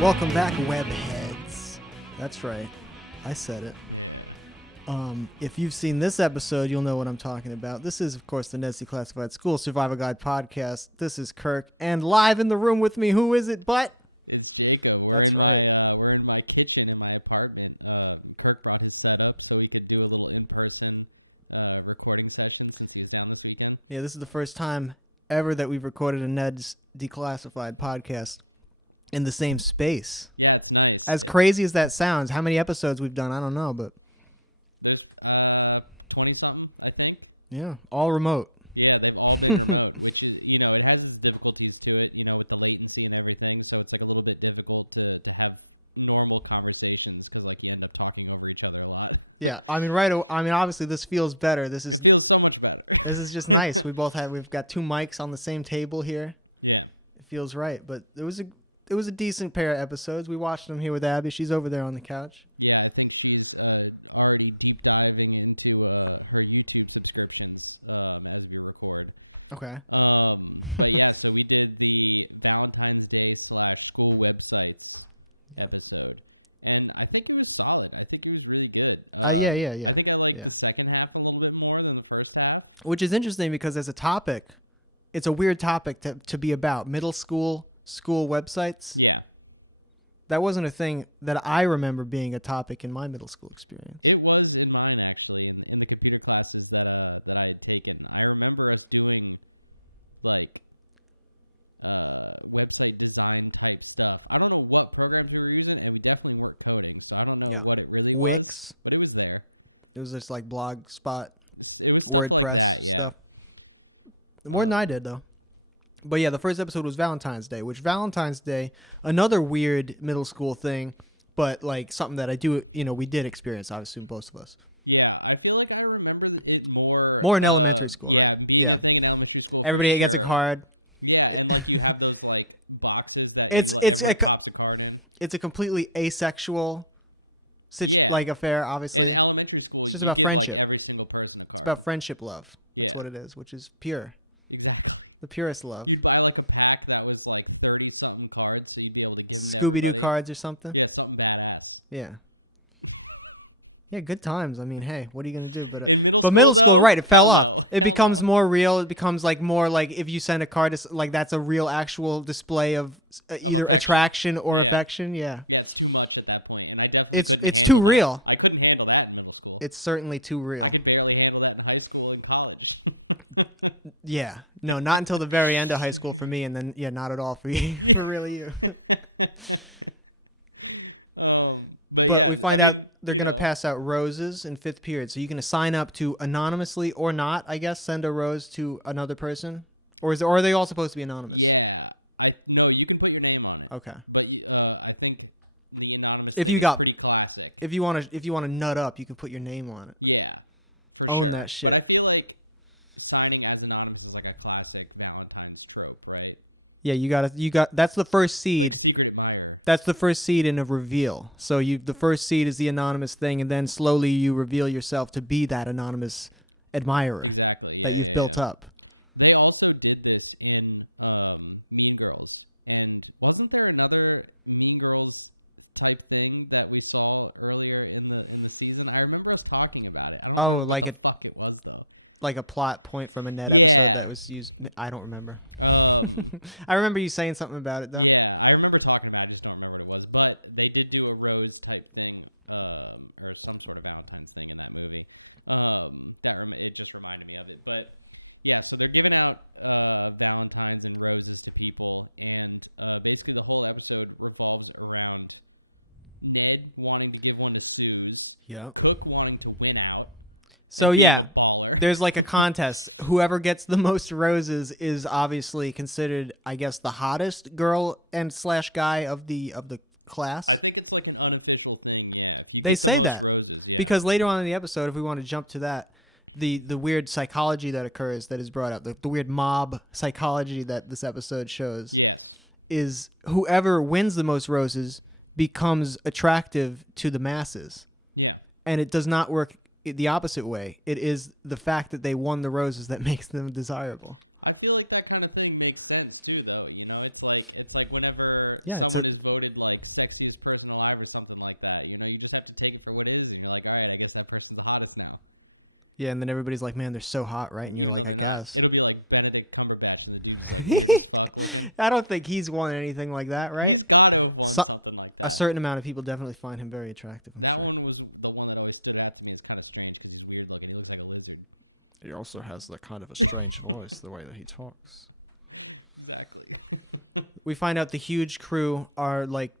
Welcome back, webheads. That's right. I said it. If you've seen this episode, you'll know what I'm talking about. This is, of course, the Ned's Declassified School Survival Guide podcast. This is Kirk, and live in the room with me, who is it but? That's right. We're in my kitchen in my apartment. Work on the setup so we could do a little in-person recording session since it was down this weekend. Yeah, this is the first time ever that we've recorded a Ned's Declassified podcast in the same space. Yeah, it's nice. As crazy as that sounds, how many episodes we've done, I don't know, but... There's 20-something, I think. Yeah, all remote. Yeah, they've all been remote, which is, it has its difficulties to it, with the latency and everything, so it's like a little bit difficult to have normal conversations because you end up talking over each other a lot. Yeah, obviously this feels better. This is... It feels so much better. This is just nice. We've got two mics on the same table here. Yeah. It feels right, but it was a decent pair of episodes. We watched them here with Abby. She's over there on the couch. Yeah, I think she's already deep diving into her YouTube subscriptions as we record. Okay. But yeah, so we did the Valentine's Day / school websites episode, and I think it was solid. I think it was really good. Yeah. I think I Yeah. the second half a little bit more than the first half. Which is interesting because as a topic, it's a weird topic to be about. Middle school websites. Yeah. That wasn't a thing that I remember being a topic in my middle school experience. It was in mine actually, in the computer classes that I had taken. I remember us doing website design type stuff. I don't know what programs we were using, and we definitely weren't coding, so I don't know what it really Wix. was. But it was there. It was just like Blogspot, It was WordPress like that, stuff. More than I did, though. But yeah, the first episode was Valentine's Day, which Valentine's Day, another weird middle school thing, but like something that we did experience, obviously, both of us. Yeah, I feel like I remember they did More in elementary school, right? Yeah. Everybody gets a card. Yeah, and you have those boxes that It's a completely asexual affair, obviously. It's just about friendship. It's about friendship love. That's what it is, which is pure. The purest love. You buy a pack that was 30-something cards, so you'd be able to Scooby-Doo cards or something. Yeah, something badass. Yeah. Yeah, good times. I mean, hey, what are you going to do? But middle school, right, it fell off. It becomes more real. It becomes more like if you send a card, that's a real actual display of either attraction or affection. Yeah. Yeah, it's too much at that point. And It's too real. I couldn't handle that in middle school. It's certainly too real. I could barely handle that in high school and college. Yeah. No, not until the very end of high school for me, and then, yeah, not at all for you, for really you. But we find out they're going to pass out roses in 5th period. So you can sign up to anonymously or not, I guess, send a rose to another person? Or are they all supposed to be anonymous? Yeah. No, you can put your name on it. Okay. But I think the anonymous If you is got- pretty classic. If you want to nut up, you can put your name on it. Yeah. Own that shit. But I feel like signing as anonymous is a classic Valentine's trope, right? Yeah, that's the first seed. Secret admirer. That's the first seed in a reveal. So the first seed is the anonymous thing, and then slowly you reveal yourself to be that anonymous admirer Exactly. that you've built up. They also did this in Mean Girls. And wasn't there another Mean Girls type thing that we saw earlier in the season? I remember us talking about it. I don't know what the fuck it was, though. Like a plot point from a Ned episode Yeah. that was used. I don't remember. I remember you saying something about it, though. Yeah, I remember talking about it. I just don't remember what it was. But they did do a rose type thing, or some sort of Valentine's thing in that movie. It just reminded me of it. But yeah, so they're giving out Valentines and roses to people, and basically the whole episode revolved around Ned wanting to give one to Suze, Yep. Brooke wanting to win out, So yeah, baller. there's like a contest. Whoever gets the most roses is obviously considered, I guess, the hottest girl and / guy of the class. I think it's like an unofficial thing. Yeah. They say that Roses, because later on in the episode, if we want to jump to that, the weird psychology that occurs that is brought up, the weird mob psychology that this episode shows, yeah. is whoever wins the most roses becomes attractive to the masses. Yeah. And it does not work the opposite way. It is the fact that they won the roses that makes them desirable. I feel like that kind of thing makes sense too, though. It's like whenever Yeah, it's someone is voted right, I guess that person's the hottest now. Yeah, and then everybody's like, man, they're so hot, right? And you're like, I guess. It'll be like Benedict Cumberbatch. I don't think he's won anything like that, right? He's gotta have won So, something like that. a certain amount of people definitely find him very attractive, I'm That sure. one was the one that always stood out to me. It's kind of strange. It's weird. Like, it looks like a lizard. He also has that kind of a strange voice, the way that he talks. Exactly. We find out the huge crew are like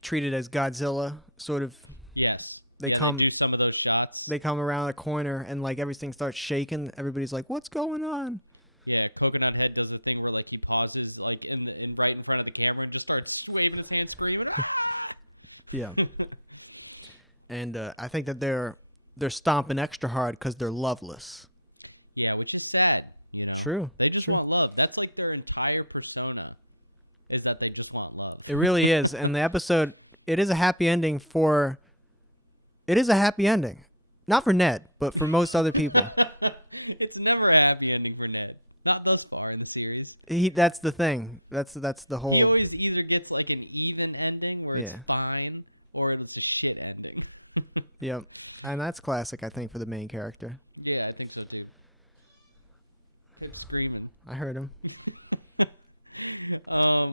treated as Godzilla, sort of. Yes. They Yeah, come do some of those shots. they come around a corner and like everything starts shaking. Everybody's like, "What's going on?" Yeah, Coconut Head does the thing where like he pauses like in right in front of the camera and just starts swaying his hands screaming. Yeah. And I think that they're stomping extra hard because they're loveless. Yeah, which is sad. You know? True. They just True. want love. That's like their entire persona. Is that they just want love. It really is. And the episode, it is a happy ending for. It is a happy ending, not for Ned, but for most other people. It's never a happy ending for Ned. Not thus far in the series. That's the thing. That's the He whole. always either gets like an even ending or Yeah. it's fine, or it was a shit ending. Yep. And that's classic, I think, for the main character. Yeah, I think so too. It's screaming. I heard him.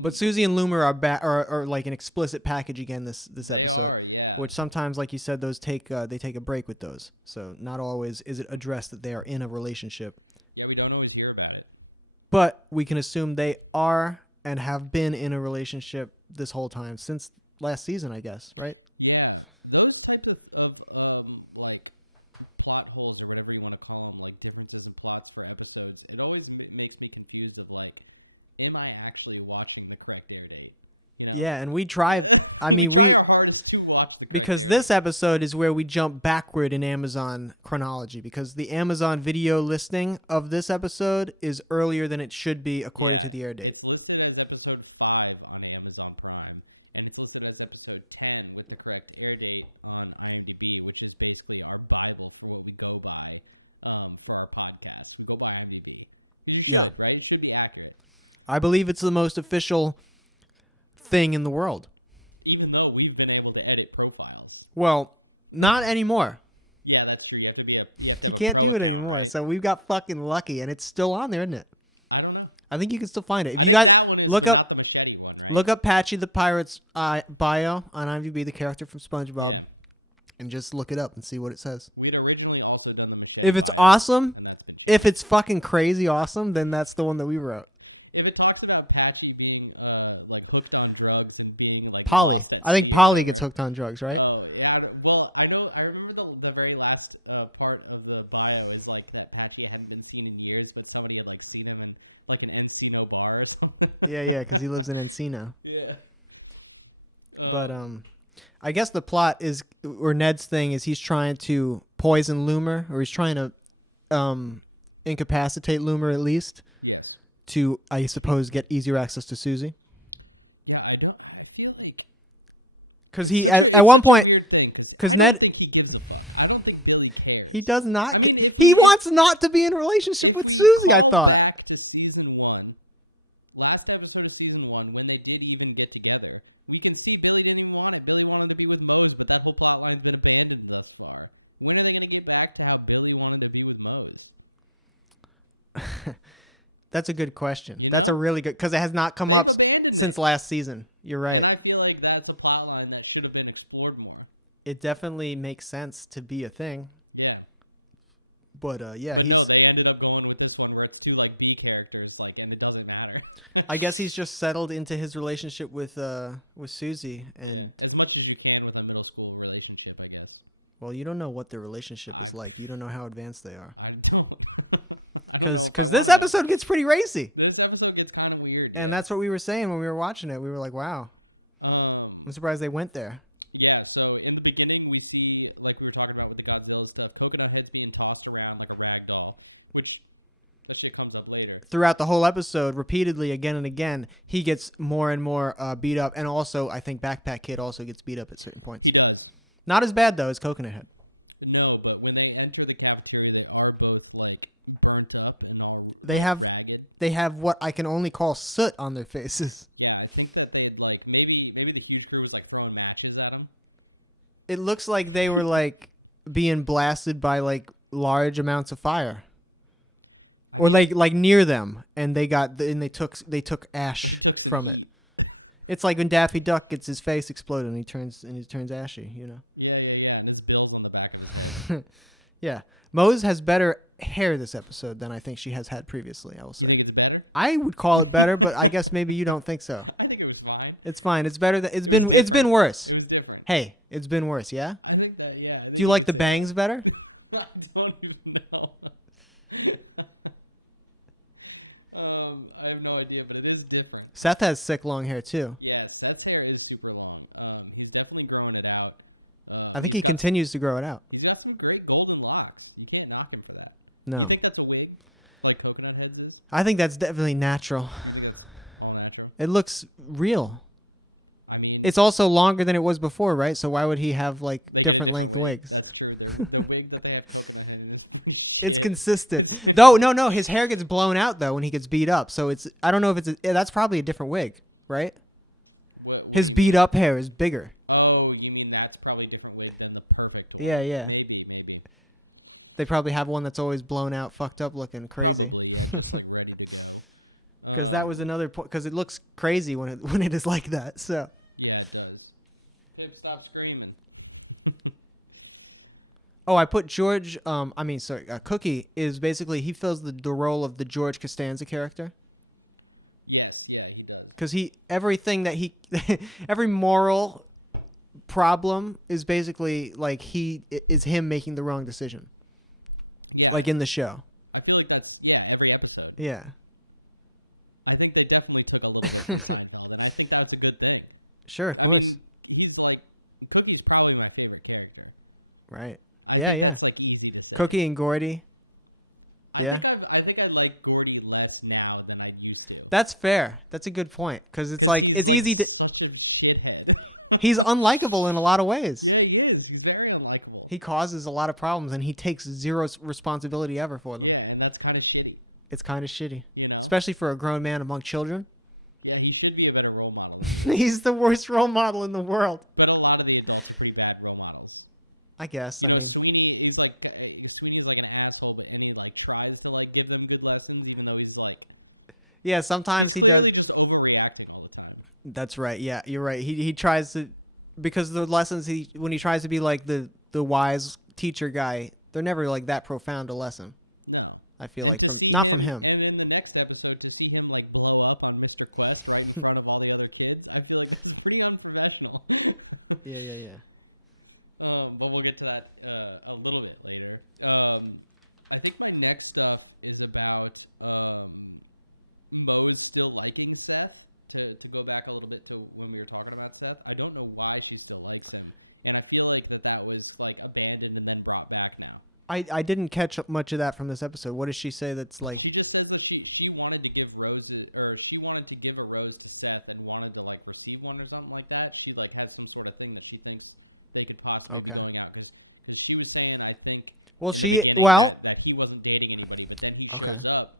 But Susie and Loomer are like an explicit package again this episode, yeah. which sometimes, like you said, those take they take a break with those. So not always is it addressed that they are in a relationship, Yeah, we don't always hear about it. but we can assume they are and have been in a relationship this whole time since last season, I guess, right? Yeah. Those type of like plot holes or whatever you want to call them, like differences in plots for episodes, it always makes me confused of like, am I actually watching the correct air date? You know? Yeah, and we try. I mean, we try our hardest to watch the because correct this episode is where we jump backward in Amazon chronology because the Amazon video listing of this episode is earlier than it should be according to the air date. It's listed as episode 5 on Amazon Prime, and it's listed as episode 10 with the correct air date on IMDb, which is basically our Bible for what we go by for our podcast. We go by IMDb. Yeah. Right? It should be accurate. I believe it's the most official thing in the world. Even though we've been able to edit profiles. Well, not anymore. Yeah, that's true. You can't do it anymore. So we've got fucking lucky, and it's still on there, isn't it? I don't know. I think you can still find it. If you guys look up Patchy the Pirate's bio on IMDb, the character from SpongeBob, and just look it up and see what it says. We had originally also done the machete. If it's awesome, if it's fucking crazy awesome, then that's the one that we wrote. If it talks about Patchy being like hooked on drugs and being like Polly. I think Polly gets hooked on drugs, right? Yeah, well, I remember the very last part of the bio is like that Patchy hadn't been seen in years, but somebody had like seen him in like an Encino bar or something. Yeah, because he lives in Encino. Yeah. But I guess the plot is, or Ned's thing is, he's trying to poison Loomer, or he's trying to incapacitate Loomer at least, Yes. to, I suppose, get easier access to Susie. Yeah, I feel like Because he at one point, weird thing. because Ned, I don't think Billy cares. he does not, he wants not to be in a relationship with Susie, I thought. Back to season 1, last episode of season 1, when they did even get together, you can see Billy didn't even want it. Billy wanted to be with Mose, but that whole plot line's been abandoned thus far. When are they going to get back to how Billy wanted to be with Mose? That's a good question. That's a really good, because it has not come up since last season. You're right. And I feel like that's a plot line that should have been explored more. It definitely makes sense to be a thing. Yeah. But yeah, But he's. no, they ended up going with this one where it's two like B characters, like, and it doesn't matter. I guess he's just settled into his relationship with Susie, and As much as you can with a middle school relationship, I guess. well, you don't know what their relationship is like. You don't know how advanced they are. I don't Because this episode gets pretty racy, This episode gets kind of weird. and that's what we were saying when we were watching it. We were like, wow, Um, I'm surprised they went there. Yeah, so in the beginning we see, like we were talking about with the Godzilla stuff, Coconut Head's being tossed around like a rag doll, which that shit comes up later. Throughout the whole episode, repeatedly, again and again, he gets more and more beat up, and also I think Backpack Kid also gets beat up at certain points. He does. Not as bad though as Coconut Head. No, but when they enter the cafeteria, they are both like burnt up and all. Ragged. They have what I can only call soot on their faces. Yeah, I think that they had like maybe the huge crew was like throwing matches at them. It looks like they were like being blasted by like large amounts of fire, or like near them, and they took ash from it. It's like when Daffy Duck gets his face exploded and he turns ashy, you know. Yeah. And his bill's on the back. Yeah. Mose has better hair this episode than I think she has had previously, I will say. I would call it better, but I guess maybe you don't think so. I think it was fine. It's fine. It's better it's been worse. It was different. Hey, it's been worse, yeah? I think that, yeah. Do you like the bangs better? I don't even know. I have no idea, but it is different. Seth has sick long hair too. Yeah, Seth's hair is super long. He's definitely growing it out. I think he continues to grow it out. He's got some great golden locks. You can't knock him for that. No. You think that's a wig? Like coconut heads is? I think that's definitely natural. All natural. It looks real. I mean, It's also longer than it was before, right? So why would he have like different length wigs? that's true. The wig that they have coconut heads is- It's consistent. Though no, his hair gets blown out though when he gets beat up. So I don't know if that's probably a different wig, right? His beat up hair is bigger. Oh, you mean that's probably a different wig than the perfect? Yeah, yeah. Maybe. They probably have one that's always blown out, fucked up looking, crazy. Because that was another point. Because it looks crazy when it is like that. So. Yeah, it does. Pip, stop screaming. Oh, I put George. Cookie is basically he fills the role of the George Costanza character. Yes, yeah, he does. Because everything that every moral problem is basically like is him making the wrong decision. Yeah. Like in the show. I feel like that's every episode. Yeah. I think they definitely took a little bit of time on that. I think that's a good thing. Sure, of course. I mean, he's like, Cookie's probably my favorite character. Right. I Yeah, think yeah. that's, like, easy to say. Cookie and Gordy. Yeah. I think I like Gordy less now than I used to. That's fair. That's a good point. Because it's like it's easy to. Such a shithead. He's unlikable in a lot of ways. Yeah, he is. He's very unlikable. He causes a lot of problems and he takes zero responsibility ever for them. Yeah, and that's kind of shitty. It's kind of shitty, You know? especially for a grown man among children. Yeah, he should be a better role model. He's the worst role model in the world. But a lot of the adults are pretty bad role models. I guess. I You know, mean, Sweeney, Sweeney's like an asshole, and he like tries to like give them good lessons, even though he's like yeah. Sometimes he does. clearly just overreacting all the time. That's right. Yeah, you're right. He tries to, because the lessons when he tries to be like the wise teacher guy, they're never like that profound a lesson. No. I feel like To see not from him. And in the next episode, to see him like blow up on Mr. Quest right in front of all the other kids, I feel like this is pretty unprofessional. Yeah. But we'll get to that a little bit later. I think my next stuff is about Mose still liking Seth. To go back a little bit to when we were talking about Seth, I don't know why she still likes him, and I feel like that was like abandoned and then brought back now. I didn't catch much of that from this episode. What does she say that's like? She just says that she wanted to give roses, or she wanted to give a rose to Seth and wanted to like receive one or something like that. She like has some sort of thing that she thinks they could possibly be going out, because she was saying, I think. Well, that he wasn't dating anybody, but then he shows up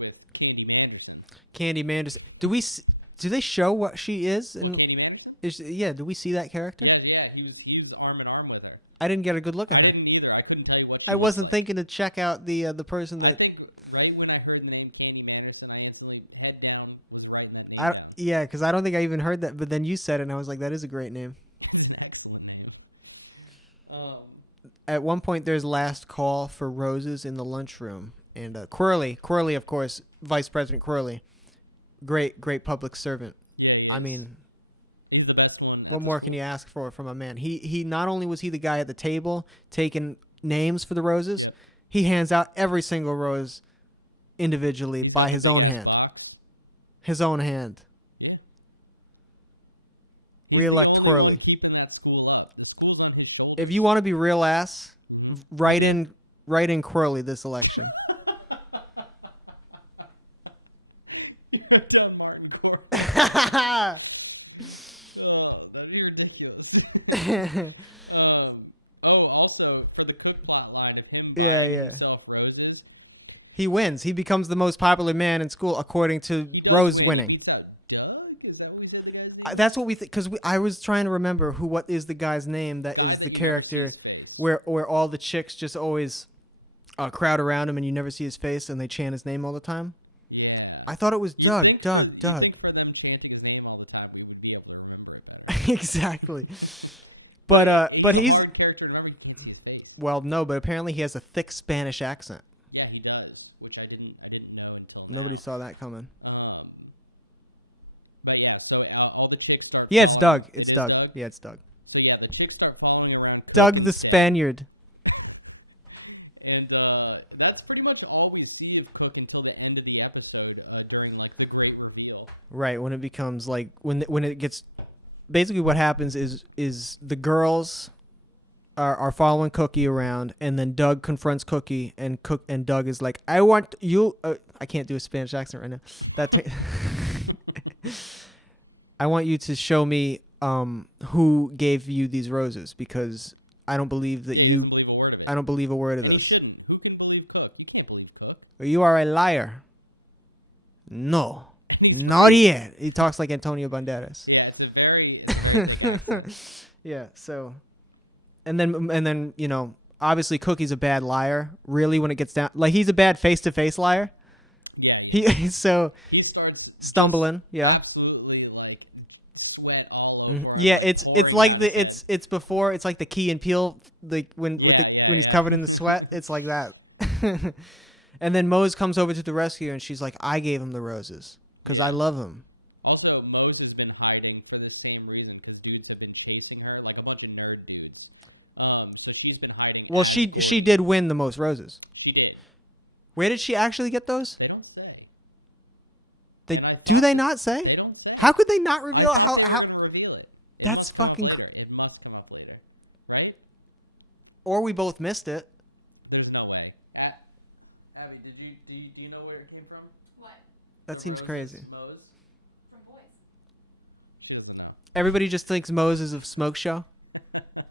with Candy Manderson. Candy Manderson. Do they show what she is? And Candy Manderson? do we see that character? Yeah, he was arm in arm with her. I didn't get a good look at I her. didn't either. I couldn't tell you what. I wasn't thinking to check out the person I that. think right when I heard the name Candy Manderson, I instantly head down was right in that. Yeah, because I don't think I even heard that. But then you said it, and I was like, that is a great name. It's an excellent name. At one point, there's last call for roses in the lunchroom, and Quirrell, of course, Vice President Quirrell, great public servant. Yeah. I mean, He's the best one. what more can you ask for from a man? He not only was he the guy at the table taking names for the roses, he hands out every single rose individually by his own hand. His own hand. Re-elect Quirrell. Keeping that school up. The school's on his shoulders. If you want to be real ass, write in Quirrell this election. You're dead, Martin Corey. That'd be ridiculous. Also, for the cook plot line, if him buying himself roses, He wins. He becomes the most popular man in school according to Rose winning. he's got Doug? Is that what he said? That's what we think. Because I was trying to remember what is the guy's name that is the character. where all the chicks just always crowd around him and you never see his face and they chant his name all the time. Yeah. I thought it was Doug. Doug. For them chanting his name all the time, we would be able to remember that. Exactly. But he's Foreign character, not even his face. well, no, but apparently he has a thick Spanish accent. Yeah, he does, which I didn't know until Nobody saw that coming. But yeah, so all the chicks start. Yeah, it's following- Doug. Is It's it Doug. Yeah, it's Doug. So yeah, the chicks start following around. Doug the Spaniard. And that's pretty much all we see of Cook until the end of the episode during like the great reveal. Right, when it becomes like when it gets basically what happens is the girls are following Cookie around, and then Doug confronts Cookie, and Doug is like, "I want you." I can't do a Spanish accent right now. I want you to show me who gave you these roses, because I don't believe that you. I don't believe a word of this. Who can believe Cook? You can't believe Cook. You are a liar. No, not yet. He talks like Antonio Banderas. Yeah, it's a very. Yeah. So, and then you know, obviously Cookie's a bad liar. Really, when it gets down, like he's a bad face-to-face liar. Yeah. He so He starts stumbling. Yeah. absolutely like sweat all over. Yeah. It's like it's before. It's like the Key and Peele, like when he's covered in the sweat. It's like that. And then Mose comes over to the rescue, and she's like, "I gave him the roses because I love him." Also, Mose has been hiding for the same reason because dudes have been chasing her, like a bunch of nerd dudes. So she's been hiding. Well, she did win the most roses. She did. Where did she actually get those? They don't say. Do they not say? They don't say. How could they not reveal I how? think they're gonna reveal it. That's It must come fucking. up later. It must come up later, right? Or we both missed it. There's no way. Abby, do you know where it came from? What? That The seems roses, crazy. Mose? From boys. She doesn't know. Everybody just thinks Mose is a smoke show.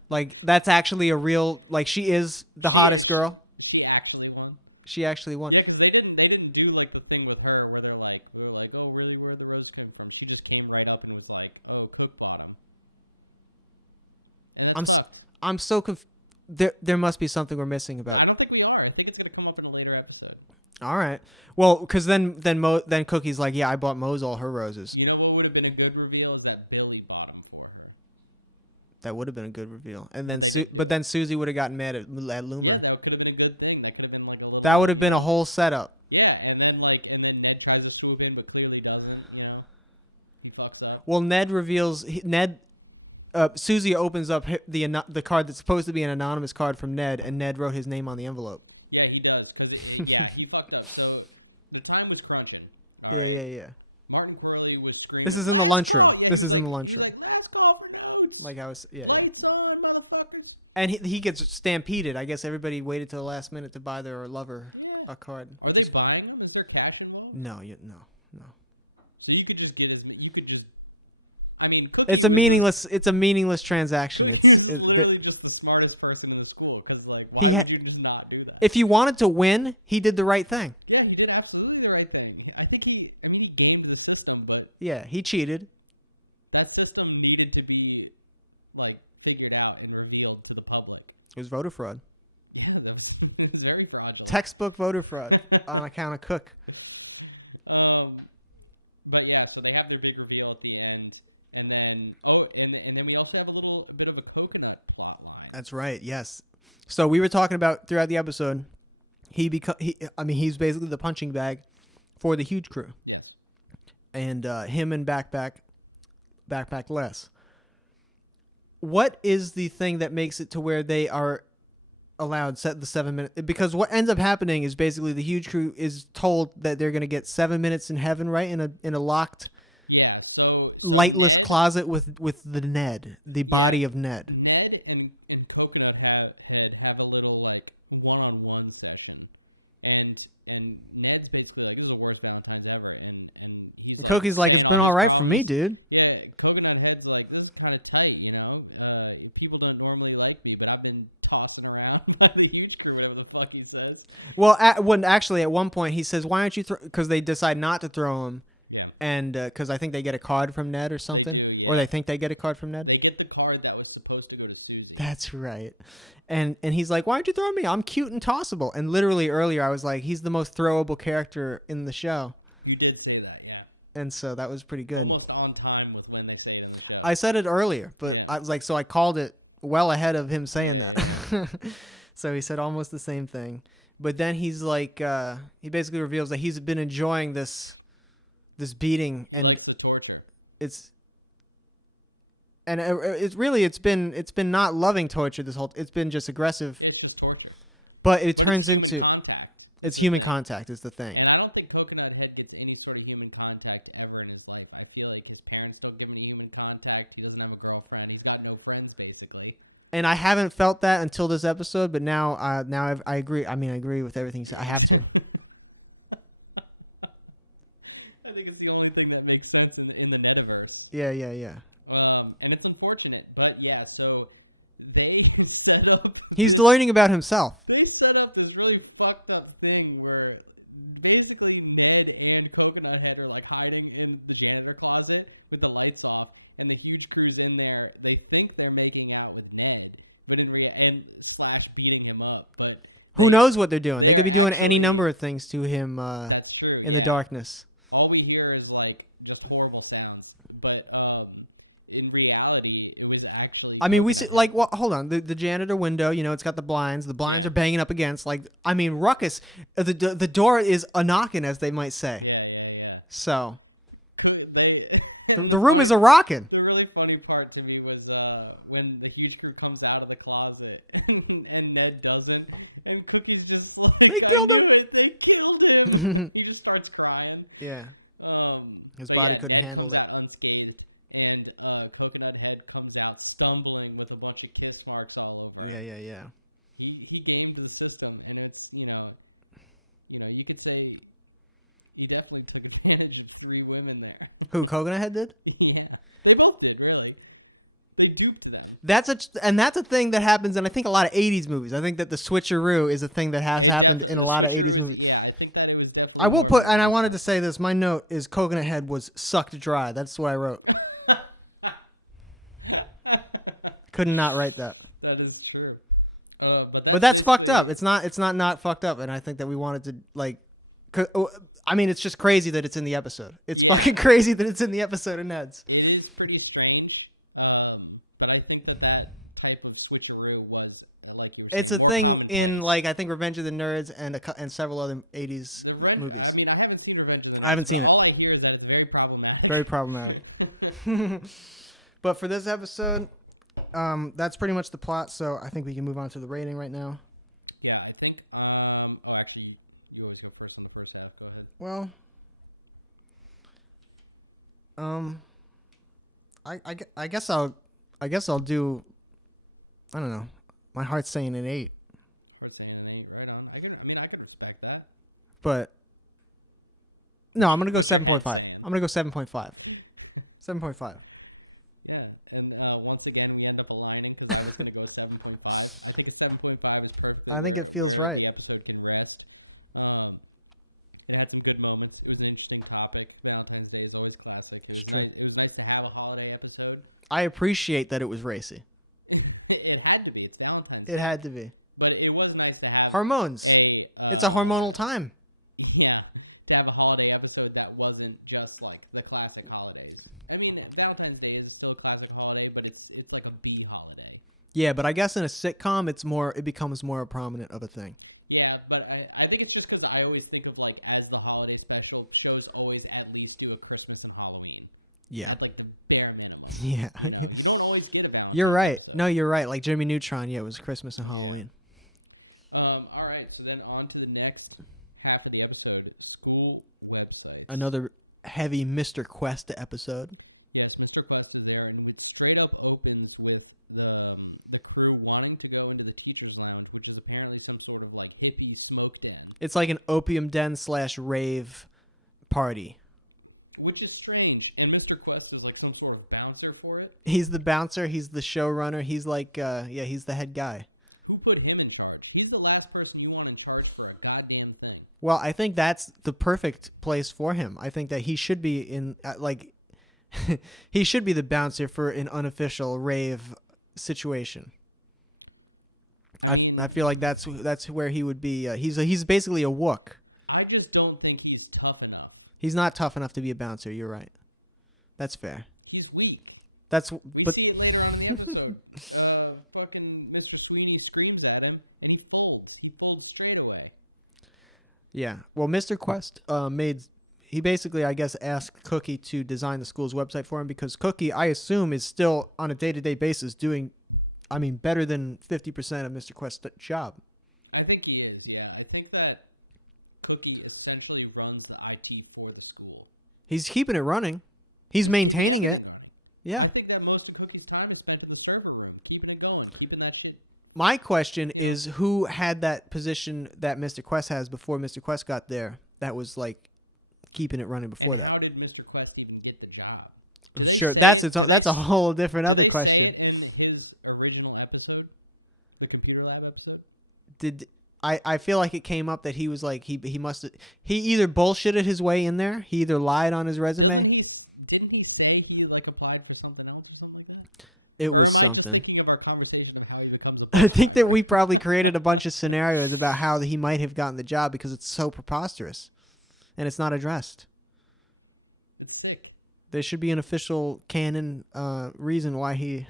Like that's actually a real. Like she is the hottest girl. She actually won them. She actually won. Yeah, 'cause they didn't do like the thing with her where we were like, oh, really, where the rose came from? She just came right up and was like, oh, Cook bought 'em. And I'm that s- sucked. I'm so there must be something we're missing about. I don't think we are. I think it's gonna come up in a later episode. All right. Well, because then Cookie's like, yeah, I bought Mose all her roses. You know what would have been a good reveal is that Billy bought 'em for her. That would have been a good reveal. And then but then Susie would have gotten mad at Yeah, Loomer. that could have been a good thing. That could have been like a little. That would have been a whole setup. Yeah, and then Ned tries to swoop in, but clearly doesn't. You know, he fucks out. Well, Ned reveals Susie opens up the card that's supposed to be an anonymous card from Ned, and Ned wrote his name on the envelope. Yeah, he does. Because he fucked up. So the time was crunching. all Yeah, right? yeah, yeah. Martin Corley was screaming. This is in the lunchroom. This is in the lunchroom. Like, "Last call for notes. Like I was, yeah. Lights on, motherfuckers." And he gets stampeded. I guess everybody waited till the last minute to buy their lover a card, Are which they is fine. buying them? Is there cash involved? No. So you could just get you could just. I mean, It's a meaningless transaction. He It's was it, literally just the smartest person in the school. Because like, He why had- would you just not do that? if he wanted to win, he did the right thing. Yeah, he did absolutely the right thing. I think he gamed the system, but Yeah, he cheated. that system needed to be like figured out and revealed to the public. It was voter fraud. Yeah, it was very fraudulent. Textbook voter fraud on account of Cook. But yeah, so they have their big reveal at the end, and then and then we also have a bit of a coconut plot line. That's right. Yes. So we were talking about throughout the episode. He's basically the punching bag for the huge crew, Yes. and him and backpack Les. What is the thing that makes it to where they are allowed set the 7 minute? Because what ends up happening is basically the huge crew is told that they're going to get 7 minutes in heaven, right? In a locked, Yeah. So lightless closet with the Ned, the body of Ned. Ned and Coconut had a little like one-on-one session, and Ned's basically like, "This is the worst Valentine's ever," And Cookie's like, it's been all right for me, dude. Yeah, Coconut Head's like, "This is kind of tight, you know. People don't normally like me, but I've been tossing around by the huge crew." Whatever the fuck he says. Well, at one point he says, "Why aren't you?" Because they decide not to throw him, Yeah. and because I think they get a card from Ned or something, They do, yeah. or they think they get a card from Ned. They get the card that was supposed to go to Susie. That's right. And he's like, why aren't you throwing me? I'm cute and tossable. And literally earlier I was like, he's the most throwable character in the show. You did say that, yeah. And so that was pretty good. Almost on time with when they say it on the show. I said it earlier, but I was like, so I called it well ahead of him saying that. So he said almost the same thing. But then he's like, he basically reveals that he's been enjoying this beating, and it's been not loving torture this whole. It's been just aggressive. It's just torture. But it turns into Contact. it's human contact is the thing. And I don't think Coconut Head gets any sort of human contact ever in his life. I feel like his parents don't give him human contact. He doesn't have a girlfriend. He's got no friends, basically. And I haven't felt that until this episode, but now I agree. I mean, I agree with everything you said. I have to. I think it's the only thing that makes sense in the Netiverse. Yeah. And it's unfortunate, but yeah, so they set up... He's learning about himself. They set up this really fucked up thing where basically Ned and Coconut Head are like hiding in the janitor closet with the lights off, and the huge crew's in there. They think they're making out with Ned, and slash beating him up, but... Who knows what they're doing? They could be doing any number of things to him That's true, in the darkness. All we hear is like just horrible sounds, but in reality, it was actually. I mean, we see like hold on, the janitor window. You know, it's got the blinds. The blinds are banging up against. Like, I mean, ruckus. The door is a knocking, as they might say. Yeah. So the room is a rocking. The really funny part to me was when the huge crew comes out of the closet and Ned doesn't, and Cookie's just like, They killed him. They killed him. He just starts crying. Yeah. His But body yeah, couldn't Ned handle comes it. out unscathed, and Coconut Head comes out stumbling with a bunch of kiss marks all over. Yeah. He gamed the system, and it's you know you could say he definitely took advantage of 3 women there. Who, Coconut Head did? Yeah, they both did really. They duped them. That's a thing that happens in I think a lot of 80s movies. I think that the switcheroo is a thing that has happened in a lot of 80s movies. Yeah, I think that it was definitely. I will put, and I wanted to say this. My note is Coconut Head was sucked dry. That's what I wrote. Could not write that. That is true. But that's fucked up. It's not fucked up, and I think that we wanted to like. I mean, it's just crazy that it's in the episode. It's fucking crazy that it's in the episode of Ned's. It is pretty strange, but I think that type of switcheroo was like. It's a thing in like I think Revenge of the Nerds and several other 80s movies. I mean, I haven't seen Revenge of the Nerds. I haven't seen it. All I hear is that it's very problematic. Very problematic. But for this episode, that's pretty much the plot. So I think we can move on to the rating right now. Yeah, I think. Well, actually, you always go first in the first half. Go ahead. Well, I guess I'll do. I don't know. My heart's saying an 8, I would say an 8. I can respect that. but no, I'm gonna go 7.5. I'm gonna go 7.5. 7.5. Yeah, and once again, we end up aligning because I was going to go 7.5. I think 7.5 is perfect. I think it feels right. The episode can rest. It had some good moments. It was an interesting topic. Valentine's Day is always classic. It's true. It was nice to have a holiday episode. I appreciate that it was racy. It had to be. It's Valentine's. It had to be. But it was nice to have Hormones. It's a hormonal time. Yeah, to have a holiday episode that wasn't just like the classic holidays. I mean, Valentine's Day is still a classic holiday, but it's like a B holiday. Yeah, but I guess in a sitcom, it becomes more prominent of a thing. Yeah, but I think it's just because I always think of like as the holiday special, shows always at least do a Christmas and Halloween. Yeah. That's like the bare minimum. Yeah. You don't always get about. You're right. No, you're right. Like Jimmy Neutron, yeah, it was Christmas and Halloween. All right, so then on to the next half of the episode, school website. Another heavy Mr. Quest episode. Yes, Mr. Quest is there, and it straight up opens with the crew wanting to go into the teacher's lounge, which is apparently some sort of like hippie smoke den. It's like an opium den / rave party. Which is strange, and Mr. Quest is like some sort of bouncer for it. He's the bouncer. He's the showrunner. He's like, he's the head guy. Who put him in charge? He's the last person you want in charge for a goddamn thing. Well, I think that's the perfect place for him. I think that he should be in, he should be the bouncer for an unofficial rave situation. I feel like that's where he would be. He's basically a wook. I just don't think he's tough enough. He's not tough enough to be a bouncer. You're right. That's fair. He's weak. But see it later on in the episode. Fucking Mr. Sweeney screams at him, and he folds. He folds straight away. yeah. Well, Mr. Quest he basically, I guess, asked Cookie to design the school's website for him because Cookie, I assume, is still on a day-to-day basis doing, better than 50% of Mr. Quest's job. I think he is, yeah. I think that Cookie essentially runs the IT for the school. He's keeping it running. He's maintaining it. Yeah. I think that most of Cookie's time is spent in the server room, keeping it going, keeping that shit. My question is, who had that position that Mr. Quest has before Mr. Quest got there? That was like keeping it running before that. How did Mr. Quest even get the job? Sure, that's a whole different other question. In his original episode, the computer lab episode? Did I feel like it came up that he was like he he either bullshitted his way in there, he either lied on his resume. Didn't he say he like applied for something else or something like that? It was something. I think that we probably created a bunch of scenarios about how he might have gotten the job because it's so preposterous, and it's not addressed. There should be an official canon reason why he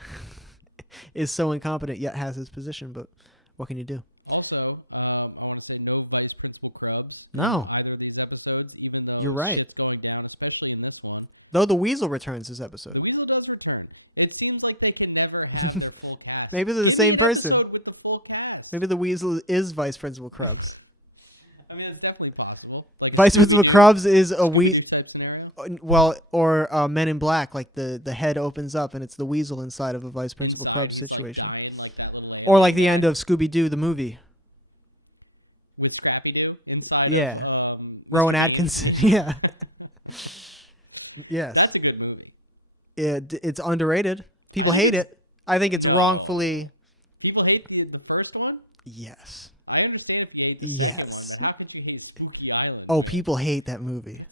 is so incompetent yet has his position. But what can you do? Also, I want to say no Vice Principal Krubs. No. Either of these episodes, even though You're right. it's going down, especially in this one. Though the Weasel returns this episode. The Weasel does return. It seems like they can never have their full cast. Maybe they're the same person. With the full cast. Maybe the Weasel is Vice Principal Krubs. I mean, it's definitely possible. Like, Vice Principal Krubs is a Well, or Men in Black, like the head opens up and it's the Weasel inside of a Vice Principal Krubs situation. Or like the end of Scooby-Doo, the movie. With Scrappy-Doo inside. Yeah. Rowan Atkinson, yeah. Yes. That's a good movie. It's underrated. People hate it. I think it's wrongfully... People hate the first one? Yes. I understand if you hate Yes. the second one, but how could you hate Spooky Island? Oh, people hate that movie.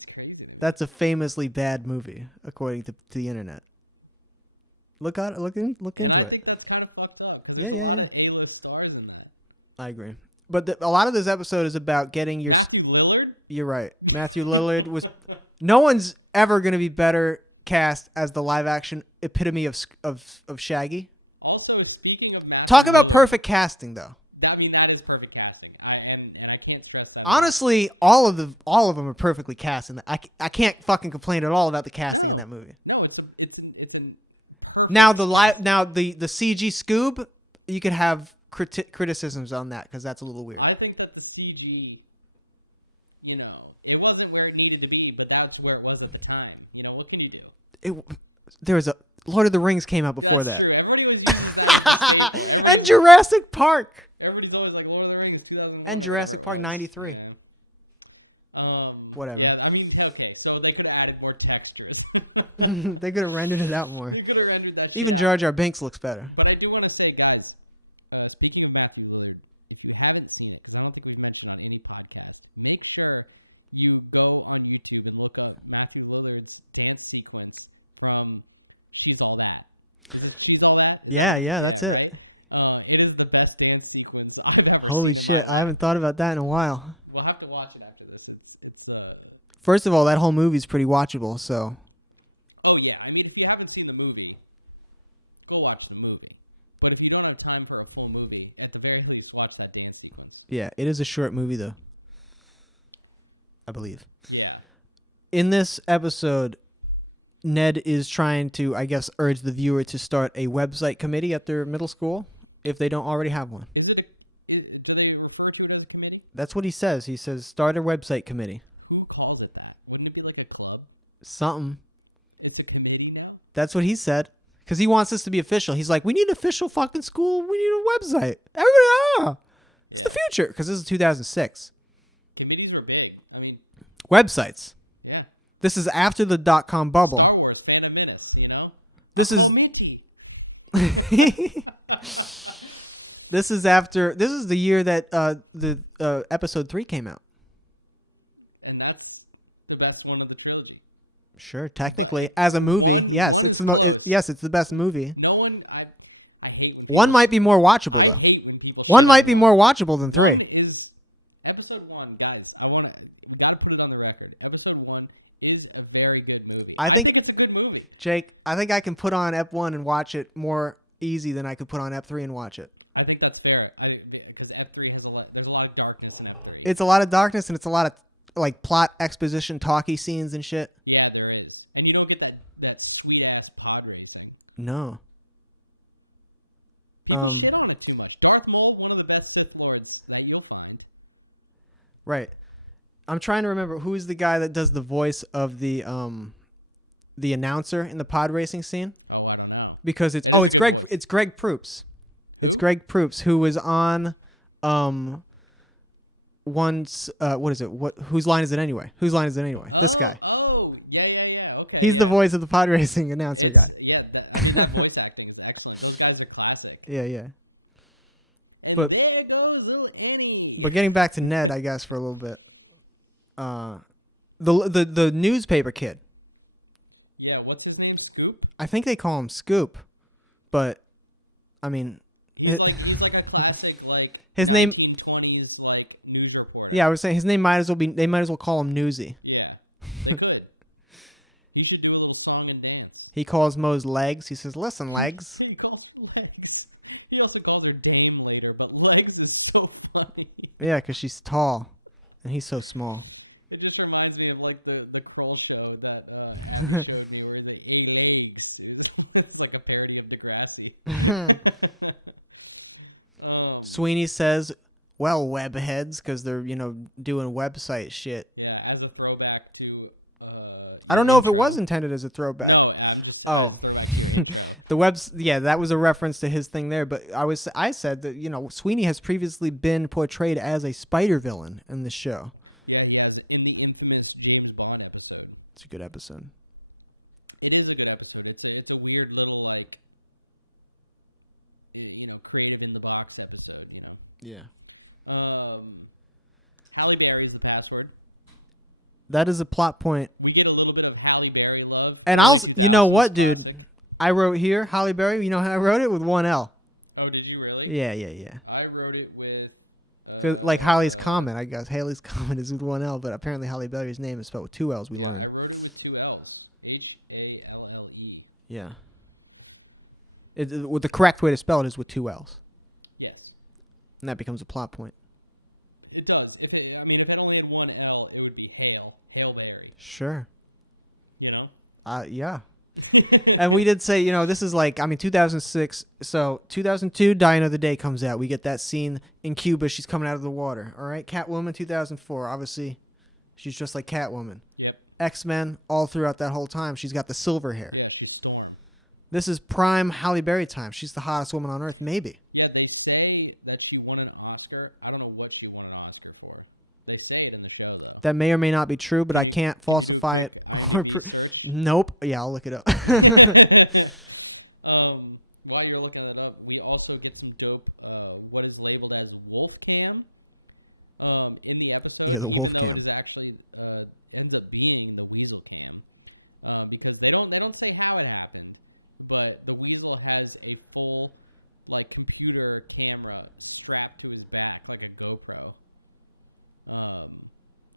That's a famously bad movie, according to the internet. Look into I it. think that's kind of fucked up. Yeah. A-list stars in that. I agree. But a lot of this episode is about getting your... Matthew Lillard? You're right. Matthew Lillard was... No one's ever going to be better cast as the live-action epitome of Shaggy. Also, speaking of that... Talk about perfect casting, though. I mean, that is perfect casting. And I can't stress that. Honestly, all of them are perfectly cast. And I can't fucking complain at all about the casting in that movie. No, it's Now the CG Scoob, you could have criticisms on that because that's a little weird. I think that the CG, it wasn't where it needed to be, but that's where it was at the time. What can you do? There was a Lord of the Rings came out before That's that. true. Everybody was And Jurassic Park. Everybody's always like, Lord of the Rings, 2001. And Jurassic Park 93. Whatever. Yeah, I mean, okay, so they could have added more textures. They could have rendered it out more. They could have rendered that Even shit Jar Jar Binks looks better. But I do want to say, guys, speaking of Matthew Lillard, if you haven't seen it, I don't think we've mentioned on any podcast, make sure you go on YouTube and look up Matthew Lillard's dance sequence from She's All That. She's All That? Yeah, that's it. Right? It is the best dance sequence I've ever Holy seen. shit, I haven't thought about that in a while. We'll have to watch it after this. First of all, that whole movie's pretty watchable, so... Oh, yeah. I mean, if you haven't seen the movie, go watch the movie. But if you don't have time for a full movie, at the very least, watch that dance sequence. Yeah, it is a short movie, though. I believe. Yeah. In this episode, Ned is trying to, I guess, urge the viewer to start a website committee at their middle school if they don't already have one. Do they refer to it as a committee? That's what he says. He says, start a website committee. Who calls it that? Wouldn't it be like a club? Something. It's a committee now? That's what he said. Because he wants this to be official. He's like, we need official fucking school. We need a website. Everybody, it's the future. Because this is 2006. Committees were big. I mean, Websites. yeah. This is after the .com bubble. Star Wars, Phantom Menace, This is... Minty. This is the year that the episode 3 came out. And that's the best one of the trilogy. Sure, technically, as a movie, yes, it's the best movie. No one, I hate when One might be more watchable though. I hate when people 1 might be more watchable than 3. Episode 1, guys, I want to put it on the record. Episode 1 is a very good movie. I think it's a good movie. Jake, I think I can put on Ep 1 and watch it more easy than I could put on Ep 3 and watch it. I think that's fair. Because Ep 3 has there's a lot of darkness in it. It's a lot of darkness and it's a lot of like plot exposition, talky scenes and shit. Yeah, there is. And you don't get that sweet ass pod racing. No. Get on it too much. Darth Maul, one of the best Sith Lords that you'll find. Right. I'm trying to remember who's the guy that does the voice of the announcer in the pod racing scene. Oh, I don't know. Because it's Greg Proops. It's Greg Proops who was on once what is it? Whose line is it anyway? Whose line is it anyway? This guy. Oh, yeah, okay. He's the voice of the pod racing announcer guy. Yeah, that voice acting is excellent. Those guys are classic. Yeah. And But there goes little Annie. But getting back to Ned, I guess for a little bit. The newspaper kid. Yeah, what's his name? Scoop? I think they call him Scoop, but I mean, He's like a classic, like, his name. 1920s, like, news reporter. Yeah, I was saying his name might as well be. They might as well call him Newsy. Yeah, they should. You should do a little song and dance. He calls Moe's legs. He says, "Listen, legs." He also called her Dame later, but legs is so funny. Yeah, because she's tall, and he's so small. It just reminds me of like the Kroll show that showed me where they ate eggs. It's like a parody of Degrassi. Sweeney says, "Well, webheads," because they're doing website shit. Yeah, as a throwback to. I don't know if it was intended as a throwback. No, Oh, that was a reference to his thing there. But I said that Sweeney has previously been portrayed as a spider villain in the show. Yeah, in the infamous James Bond episode. It's a good episode. It is a good episode. It's a weird little created in the box episode. Yeah. Halle Berry's the password. That is a plot point. We get a little bit of Halle Berry love. And you know what, dude? I wrote here, Halle Berry. You know how I wrote it? With 1 L. Oh, did you really? Yeah. I wrote it with. Like Haley's comment, I guess. Haley's comment is with 1 L, but apparently Halle Berry's name is spelled with 2 L's. We learned. I wrote it with 2 L's. H-A-L-L-E. Yeah. The correct way to spell it is with 2 L's. Yes. And that becomes a plot point. It does. If it only had 1 L, it would be Hail Berry. Sure. Yeah. Yeah. And we did say, this is 2006. So 2002, Die Another Day comes out. We get that scene in Cuba. She's coming out of the water. All right. Catwoman, 2004. Obviously, she's just like Catwoman. Yep. X-Men, all throughout that whole time, she's got the silver hair. Yeah, she's Storm. This is prime Halle Berry time. She's the hottest woman on earth, maybe. Yeah, they say that she won an Oscar. I don't know what she won an Oscar for. They say it in the show, though. That may or may not be true, but I can't falsify it. Nope. Yeah, I'll look it up. While you're looking it up, we also get some dope, what is labeled as wolf cam in the episode. Yeah, the wolf cam. It actually ends up being the weasel cam because they don't say how it happened, but the weasel has a full computer camera strapped to his back like a GoPro.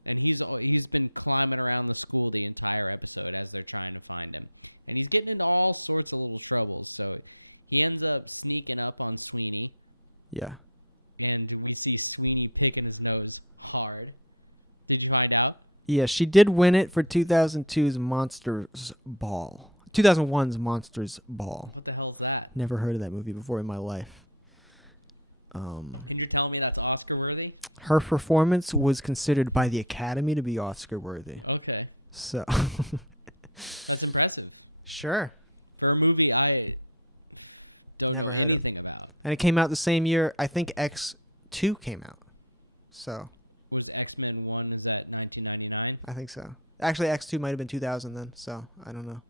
And he's been climbing around the school the entire episode as they're trying to find him. And he's getting into all sorts of little trouble. So he ends up sneaking up on Sweeney. Yeah. And we see Sweeney picking his nose hard. Did you find out? Yeah, she did win it for 2002's Monsters Ball. 2001's Monsters Ball. What the hell is that? Never heard of that movie before in my life. You're telling me that's Oscar worthy? Her performance was considered by the Academy to be Oscar worthy. Okay. So. That's impressive. Sure. For a movie I Never heard of. about. And it came out the same year. I think X2 came out. So. Was X-Men 1, is that 1999? I think so. Actually, X2 might have been 2000 then. So I don't know.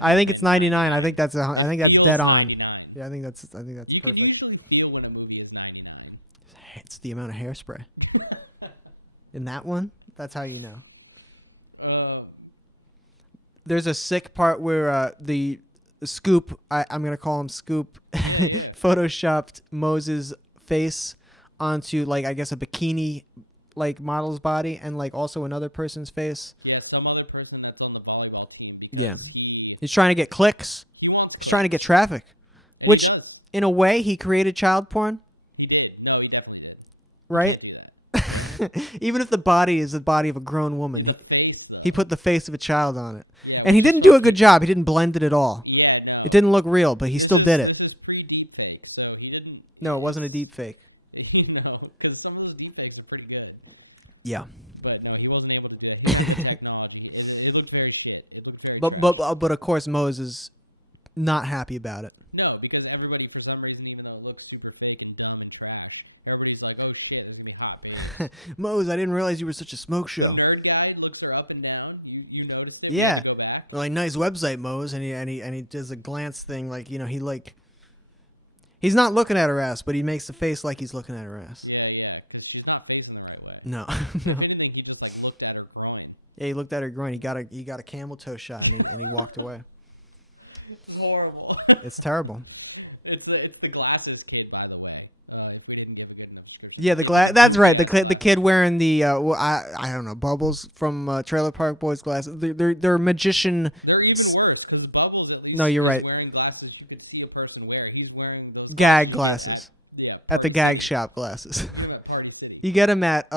I think it's 99. I think that's dead on. 99. Yeah, I think that's You perfect. can usually feel when a movie is 99. It's the amount of hairspray. In that one, that's how you know. Uh, There's a sick part where the Scoop, I'm going to call him Scoop, photoshopped Moses' face onto like I guess a bikini like model's body and like also another person's face. Yeah, some other person that's on the volleyball team. Yeah. He's trying to get clicks. He's trying to get traffic. Which, in a way, he created child porn. He did. No, he definitely did. Right? Even if the body is the body of a grown woman, he put the face of a child on it. Yeah. And he didn't do a good job. He didn't blend it at all. Yeah, no. It didn't look real, but he still did it. This is pre-deep fake, so he didn't... No, it wasn't a deep fake. No, because some of the deep fakes are pretty good. Yeah. But no, he wasn't able to do it. Technology. It was very shit. But of course, Mose is not happy about it. No, because everybody, for some reason, even though it looks super fake and dumb and trash, everybody's like, oh shit, this is a cop video. Mose, I didn't realize you were such a smoke show. The nerd guy looks her up and down. You noticed it? Yeah. You go back. Like, nice website, Mose, and he does a glance thing, like, you know, he's not looking at her ass, but he makes the face like he's looking at her ass. Yeah, because she's not facing the right way. No, no. He just like looked at her groin. Yeah, he looked at her groin. He got a camel toe shot, and he walked away. It's horrible. It's terrible. It's the glasses kid, by the way. If we didn't get a good enough description. Yeah, that's right. The kid wearing the I don't know, Bubbles from Trailer Park Boys glasses. They're magician. They're even worse because Bubbles at least No, you're right. Wearing glasses you could see a person wear. He's wearing those Gag glasses. Yeah. At the gag shop glasses. You get them at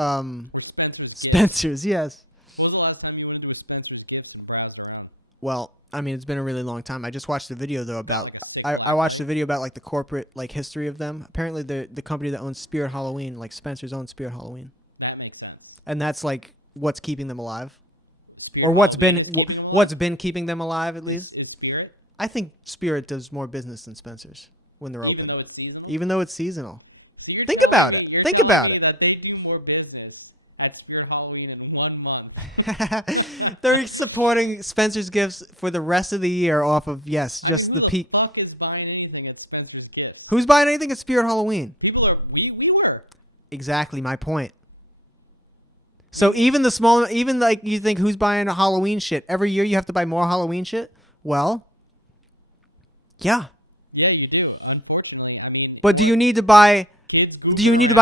Spencer's. Yes. When was the last time you went to a Spencer's Gifts to browse around? Well, I mean, it's been a really long time. I just watched the video though about. I watched the video about like the corporate like history of them. Apparently, the company that owns Spirit Halloween, like Spencer's owns Spirit Halloween. That makes sense. And that's like what's keeping them alive, or what's been keeping them alive at least. It's Spirit? I think Spirit does more business than Spencer's when they're open, even though it's So seasonal. think about it. Think about it. That they do more business at Spirit Halloween in 1 month. They're supporting Spencer's Gifts for the rest of the year off of just the peak. Who the fuck is buying anything at Spencer's Gifts? Who's buying anything at Spirit Halloween? We were. Exactly my point. So even like you think who's buying a Halloween shit? Every year you have to buy more Halloween shit? Well, yeah. Yeah, you do. Unfortunately, I mean. But do you need to buy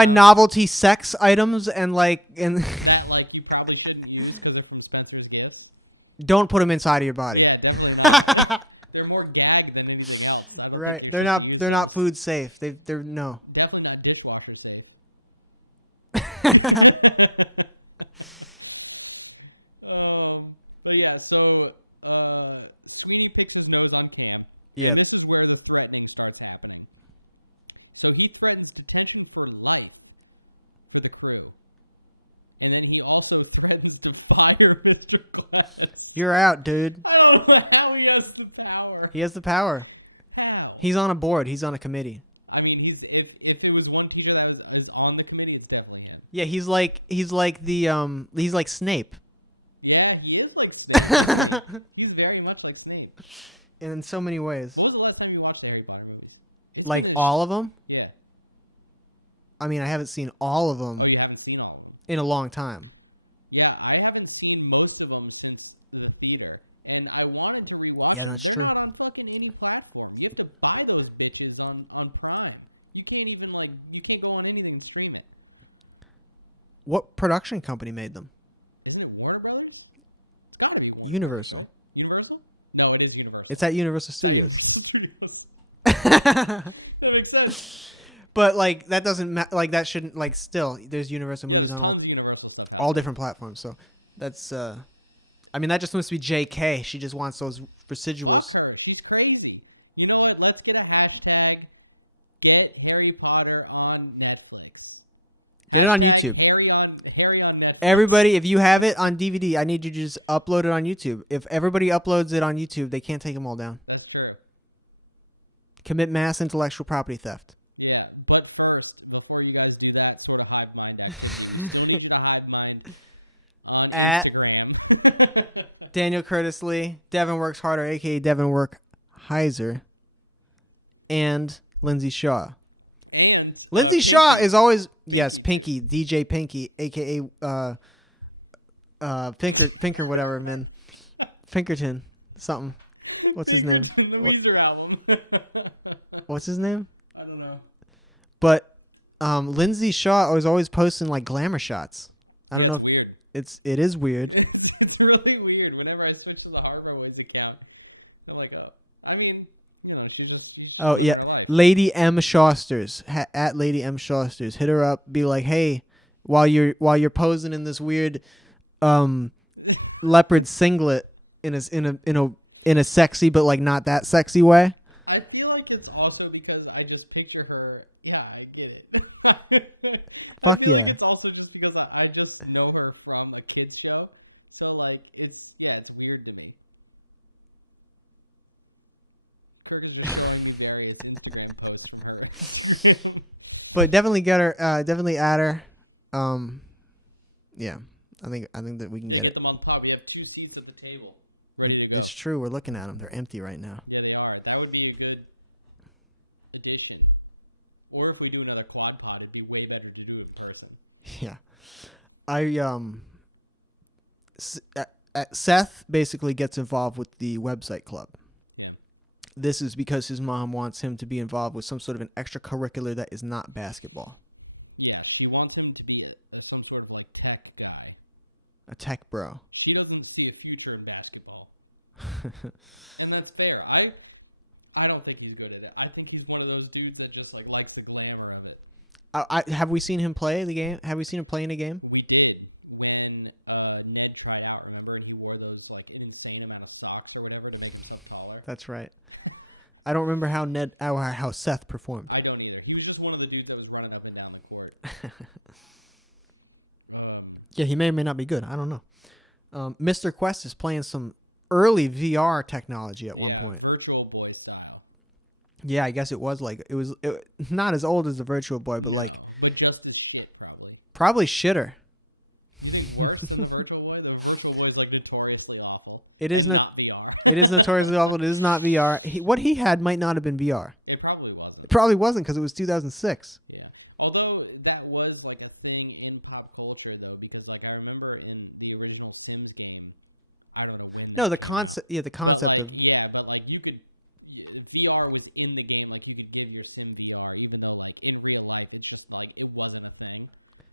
novelty sex items and like That, like, you probably shouldn't use for from Spencer's Gifts? Don't put them inside of your body. Yeah, they're more gag than anything else. Right. They're not food safe. They're no. Definitely not dishwasher safe. But yeah, so Sweeney picks his nose on Cam. Yeah. This is where the threatening starts happening. So he threatens detention for life to the crew. And then he also threatens to fire Mr. Glass. You're out, dude. I don't know how he has the power. He has the power. How? He's on a board. He's on a committee. I mean, if it was one teacher that is on the committee, it's definitely him. Yeah, he's like Snape. Yeah, he is like Snape. He's very much like Snape. In so many ways. When was the last time you watched Harry Potter movies? Like all of them? Yeah. I mean, I haven't seen all of them Oh, you haven't seen all of them? in a long time. Yeah, I haven't seen most of them since the theater. And I wanted to rewatch Yeah, that's them. true. They're not on fucking any platform. You have to buy those bitches on Prime. You can't even, you can't go on anything and stream it. What production company made them? Isn't it Warner Brothers? Probably Universal. Universal? No, it is Universal. It's at Universal Studios. That makes sense. But like that doesn't like that shouldn't like still there's Universal movies on all different platforms. So that's I mean that just must be JK. She just wants those residuals. She's crazy. You know what? Let's get a hashtag. Get Harry Potter on Netflix. Get it on YouTube. Harry on Netflix. Everybody, if you have it on DVD, I need you to just upload it on YouTube. If everybody uploads it on YouTube, they can't take them all down. That's true. Commit mass intellectual property theft. Yeah, but first, before you guys do that, sort of hive mind that. You need to hive mind on At Instagram. Daniel Curtis Lee, Devin Works Harder, aka Devin Work Heiser, and Lindsay Shaw. And Lindsay Shaw is always Pinky, DJ Pinky, aka Pinker whatever, man. Pinkerton something. What's his name? Weezer album. What's his name? I don't know. But Lindsay Shaw was always posting like glamour shots. I don't know if Weird. it is weird. It's really weird. Whenever I switch to the Harbor Boys account, I'm like, she's Oh yeah, Lady M Shosters at Lady M Shosters. Hit her up. Be like, hey, while you're posing in this weird leopard singlet in a sexy but like not that sexy way. I feel like it's also because I just picture her. Yeah, I get it. Fuck yeah. Like it's also just because I just know her from a kid's show, so like it's weird to me. But definitely get her. Definitely add her. Yeah, I think that we can get it. I'll probably have 2 seats at the table. It's true. We're looking at them. They're empty right now. Yeah, they are. That would be a good addition. Or if we do another quad pod, it'd be way better to do it in person. Yeah. Seth basically gets involved with the website club. Yeah. This is because his mom wants him to be involved with some sort of an extracurricular that is not basketball. Yeah, he wants him to be some sort of like tech guy. A tech bro. She doesn't see a future in basketball. And that's fair. I don't think he's good at it. I think he's one of those dudes that just like likes the glamour of it. Have we seen him play the game? Have we seen him play in a game? We did when Ned tried out. Remember, he wore those like an insane amount of socks or whatever to make himself taller. That's right. I don't remember how Seth performed. I don't either. He was just one of the dudes that was running up and down the court. Yeah, he may or may not be good. I don't know. Mr. Quest is playing some early VR technology at one point. Virtual Boy style. Yeah, I guess it was not as old as the Virtual Boy, but like. But just the shit, probably. Probably shitter. You think worse than the Virtual Boy? The Virtual Boy is like notoriously awful. It is not VR. It is notoriously awful. It is not VR. What he had might not have been VR. It probably wasn't. It probably wasn't because it was 2006. Yeah. Although that was like a thing in pop culture though, because like I remember in the original Sims game, I don't know. No, the concept. Yeah, the concept but, of. Yeah, but like you could, VR was in the game. Like you could give your Sim VR, even though like in real life it's just like it wasn't a thing.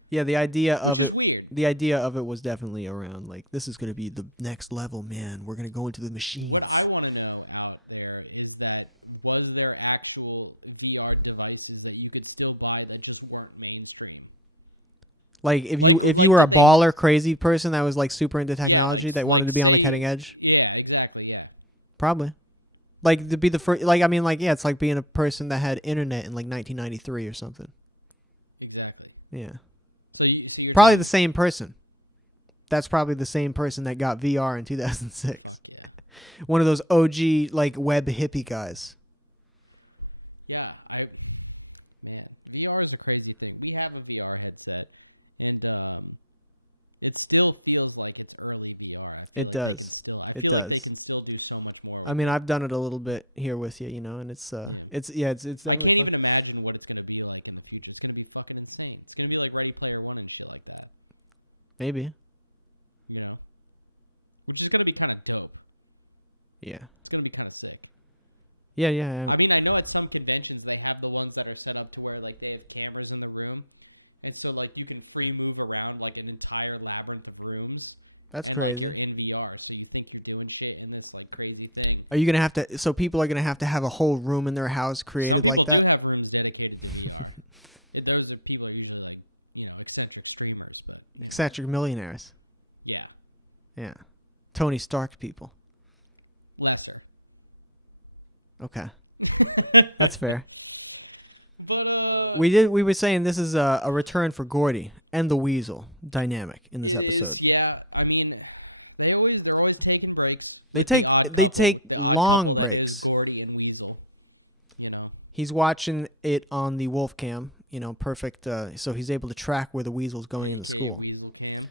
Yeah, the idea of it. The idea of it was definitely around like this is going to be the next level, man. We're going to go into the machines. What I want to know out there is that was there actual VR devices that you could still buy that just weren't mainstream? Like if you were a baller, crazy person that was like super into technology that wanted to be on the cutting edge. Yeah, exactly. Yeah. Probably. Like to be the first. Like I mean, like yeah, it's like being a person that had internet in like 1993 or something. Exactly. Yeah. So probably the same person. That's probably the same person that got VR in 2006. One of those OG like web hippie guys. Yeah, VR is a crazy thing. We have a VR headset, and it still feels like it's early VR. It does. It does. Like they can still do so much more. I mean, I've done it a little bit here with you, and it's definitely fun. I can't even imagine what it's gonna be like in the future. It's gonna be fucking insane. It's gonna be like Ready Player One and shit like that. Maybe. Yeah. Which is gonna be kind of dope. Yeah. It's gonna be kind of sick. Yeah. I mean, I know at some conventions they have the ones that are set up to where like they have cameras in the room, and so like you can free move around like an entire labyrinth of rooms. That's crazy. In VR, so you think you're doing shit in this like crazy thing. Are you gonna have to? So people are gonna have to have a whole room in their house created like that. Have rooms dedicated to VR. Those are people are usually like eccentric streamers, but eccentric millionaires. Yeah. Yeah. Tony Stark people. Lesser. Okay. That's fair. But we were saying this is a return for Gordy and the Weasel dynamic in this episode. Yeah, I mean, they're always taking breaks. They take long breaks. Gordy and Weasel, He's watching it on the wolf cam, perfect. So he's able to track where the weasel's going in the school.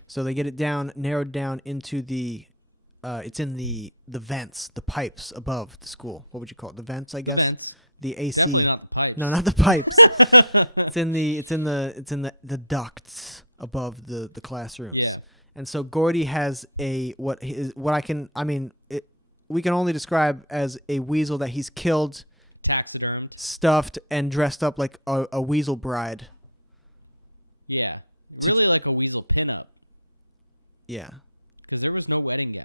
So they get it narrowed down into the, it's in the vents, the pipes above the school. What would you call it? The vents, I guess. The AC. No, not the pipes. It's in the ducts above the classrooms. Yeah. And so Gordy has we can only describe as a weasel that he's killed. stuffed and dressed up like a weasel bride. Yeah. Literally like a weasel pinup. Yeah. Because there was no wedding gown.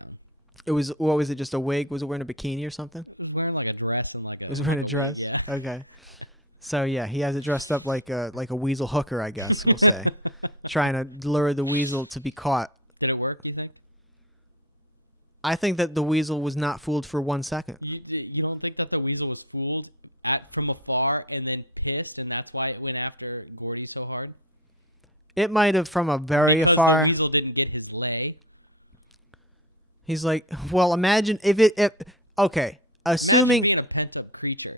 It was, what was it, just a wig? Was it wearing a bikini or something? It was wearing like a dress and like It was wearing a dress? Yeah. Okay. So yeah, he has it dressed up like a weasel hooker, I guess we'll say. Trying to lure the weasel to be caught. Did it work, do you think? I think that the weasel was not fooled for 1 second. You don't think that the weasel was fooled from afar and then pissed, and that's why it went after Gordy so hard? It might have from a very afar. The weasel didn't get his leg. He's like, well, imagine if okay, assuming. Being a pent-up creature.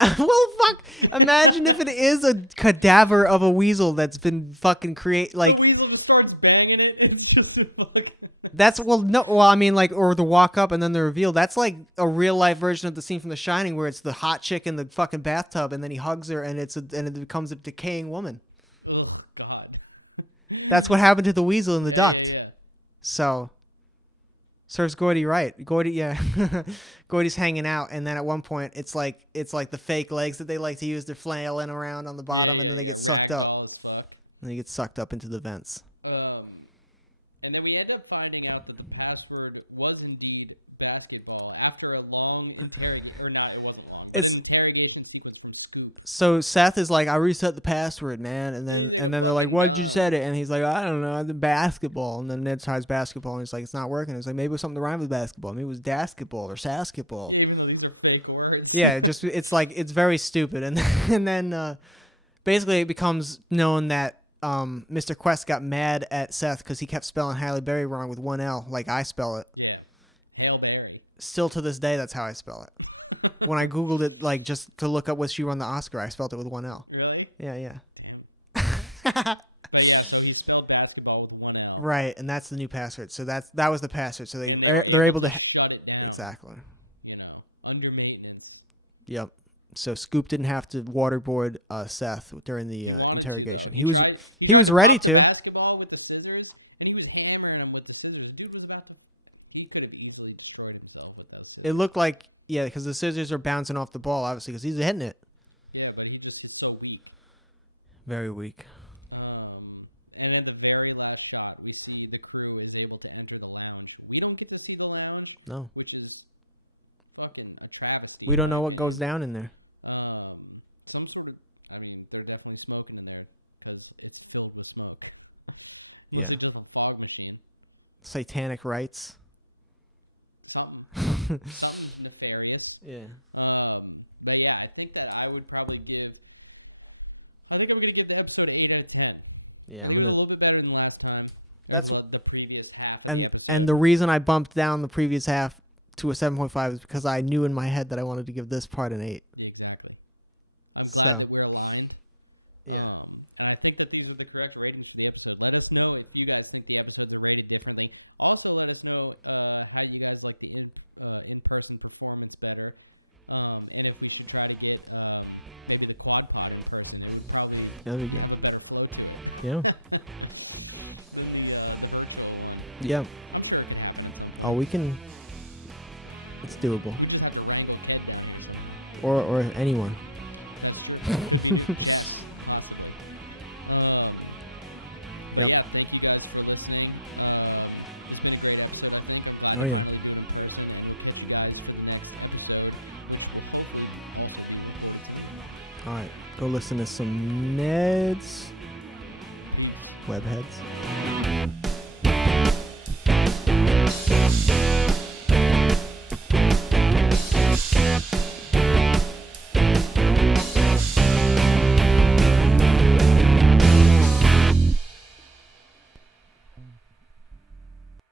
Well, fuck. Imagine if it is a cadaver of a weasel that's been fucking the weasel just starts banging it. It's just like. That's I mean, like, or the walk up and then the reveal. That's like a real life version of the scene from The Shining where it's the hot chick in the fucking bathtub and then he hugs her and it becomes a decaying woman. Oh God. That's what happened to the weasel in the duct. Yeah. So, serves Gordy right. Gordy, yeah, Gordy's hanging out, and then at one point it's like the fake legs that they like to use. They're flailing around on the bottom, and then they get sucked up. And they get sucked up into the vents. And then we end up finding out that the password was indeed basketball after a long interrogation sequence from Scoop. So Seth is like, I reset the password, man, and then they're like, what did you set it? And he's like, I don't know, the basketball. And then Ned tries basketball, and he's like, it's not working. It's like, maybe it was something to rhyme with basketball. Maybe it was dasketball or sasketball. These are fake words. Yeah, it's very stupid. And then basically it becomes known that Mr. Quest got mad at Seth because he kept spelling Halle Berry wrong with one L, like I spell it. Yeah, Halle Berry. Still to this day, that's how I spell it. When I Googled it, like, just to look up what she won the Oscar, I spelled it with one L. Really? Yeah. But yeah, so you spelled basketball with one L. Right, and that's the new password. So that was the password. So they're able to shut it down. Exactly. You know, under maintenance. Yep. So Scoop didn't have to waterboard Seth during the interrogation. He was ready to. Basketball with the scissors, and he was hammering him with the scissors. The dude was about to. He could have easily destroyed himself with those scissors. It looked like, yeah, because the scissors are bouncing off the ball, obviously, because he's hitting it. Yeah, but he just is so weak. Very weak. And in the very last shot, we see the crew is able to enter the lounge. We don't get to see the lounge. No. Which is fucking a travesty. We don't know what goes down in there. Some sort of, I mean, they're definitely smoking in there because it's filled with smoke. Yeah. It's just a fog machine. Satanic rites. Something's nefarious. Yeah. But yeah, I think that I would probably give. I think I'm gonna give the episode an 8 out of 10. Yeah, I'm gonna. A little bit better than last time. That's the previous half. And the reason I bumped down the previous half to a 7.5 is because I knew in my head that I wanted to give this part an 8. Exactly. I'm So. glad that we're aligned. Yeah. And I think that these are the correct ratings for the episode. Let us know if you guys think the episodes are rated differently. Also, let us know how you guys like the in-person performance better. And if we should try to get maybe the quad pod in person. That'd be good. Yeah. Yeah. Oh, we can. It's doable. Or anyone. Yep. Oh yeah. All right, go listen to some Ned's Webheads.